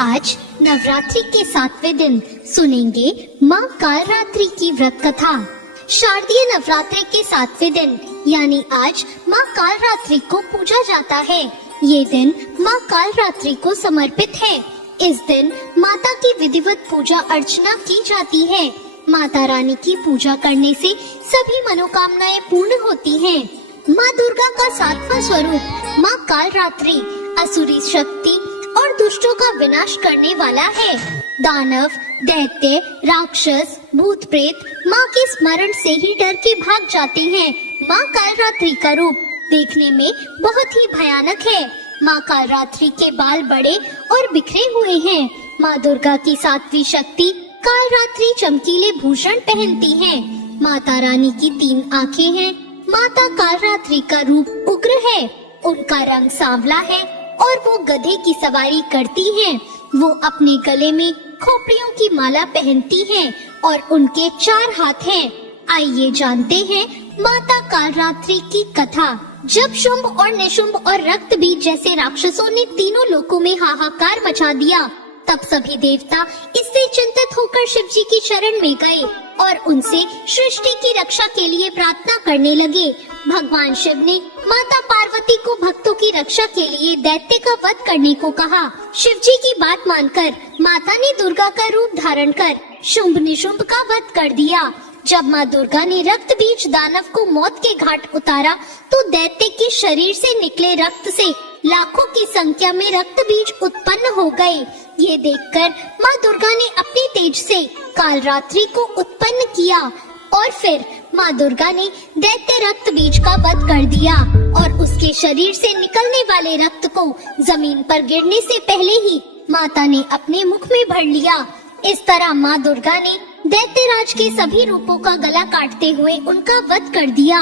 आज नवरात्रि के 7वें दिन सुनेंगे माँ कालरात्रि की व्रत कथा। शारदीय नवरात्रि के 7वें दिन यानी आज माँ कालरात्रि को पूजा जाता है। ये दिन माँ कालरात्रि को समर्पित है। इस दिन माता की विधिवत पूजा अर्चना की जाती है। माता रानी की पूजा करने से सभी मनोकामनाएं पूर्ण होती हैं। माँ दुर्गा का 7वां स्वरूप माँ कालरात्रि असुरी शक्ति और दुष्टों का विनाश करने वाला है। दानव, दैत्य, राक्षस, भूत प्रेत माँ के स्मरण से ही डर के भाग जाते हैं। माँ कालरात्रि का रूप देखने में बहुत ही भयानक है। माँ कालरात्रि के बाल बड़े और बिखरे हुए हैं। माँ दुर्गा की 7वीं शक्ति कालरात्रि चमकीले भूषण पहनती है। माता रानी की 3 आँखें हैं। माता कालरात्रि का रूप उग्र है। उनका रंग सांवला है और वो गधे की सवारी करती हैं। वो अपने गले में खोपड़ियों की माला पहनती हैं और उनके 4 हाथ हैं। आइए जानते हैं माता कालरात्रि की कथा। जब शुंभ और निशुंभ और रक्तबीज जैसे राक्षसों ने तीनों लोकों में हाहाकार मचा दिया, तब सभी देवता इससे चिंतित होकर शिव जी की शरण में गए और उनसे सृष्टि की रक्षा के लिए प्रार्थना करने लगे। भगवान शिव ने माता पार्वती को भक्तों की रक्षा के लिए दैत्य का वध करने को कहा। शिव जी की बात मानकर माता ने दुर्गा का रूप धारण कर शुंभ निशुंभ का वध कर दिया। जब माँ दुर्गा ने रक्त बीज दानव को मौत के घाट उतारा, तो दैत्य के शरीर से निकले रक्त से लाखों की संख्या में रक्त बीज उत्पन्न हो गए। ये देखकर माँ दुर्गा ने अपने तेज से कालरात्रि को उत्पन्न किया और फिर माँ दुर्गा ने दैत्य रक्त बीज का वध कर दिया और उसके शरीर से निकलने वाले रक्त को जमीन पर गिरने से पहले ही माता ने अपने मुख में भर लिया। इस तरह माँ दुर्गा ने दैत्यराज के सभी रूपों का गला काटते हुए उनका वध कर दिया।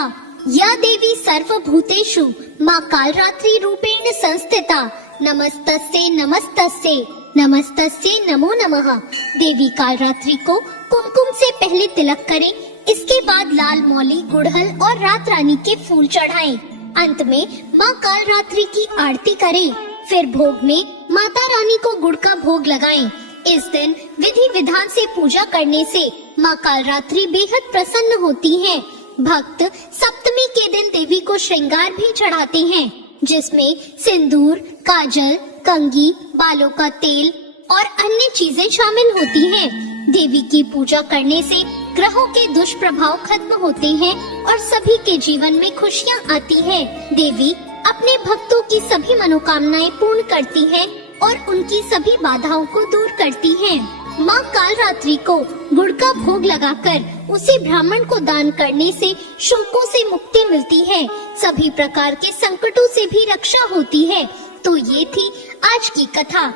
या देवी सर्वभूतेषु माँ कालरात्रि रूपेण संस्थिता नमस्तस्यै नमस्तस्यै नमस्तस्यै नमो नमः। देवी कालरात्रि को कुमकुम से पहले तिलक करें, इसके बाद लाल मौली, गुड़हल और रात रानी के फूल चढ़ाएं। अंत में माँ कालरात्रि की आरती करें। फिर भोग में माता रानी को गुड़ का भोग लगाएं। इस दिन विधि विधान से पूजा करने से माँ कालरात्रि बेहद प्रसन्न होती हैं। भक्त सप्तमी के दिन देवी को श्रृंगार भी चढ़ाते हैं, जिसमें सिंदूर, काजल, कंघी, बालों का तेल और अन्य चीजें शामिल होती हैं। देवी की पूजा करने से ग्रहों के दुष्प्रभाव खत्म होते हैं और सभी के जीवन में खुशियाँ आती हैं। देवी अपने भक्तों की सभी मनोकामनाएं पूर्ण करती हैं और उनकी सभी बाधाओं को दूर करती हैं। माँ कालरात्रि को गुड़ का भोग लगाकर उसे ब्राह्मण को दान करने से शोकों से मुक्ति मिलती है। सभी प्रकार के संकटों से भी रक्षा होती है। तो ये थी आज की कथा।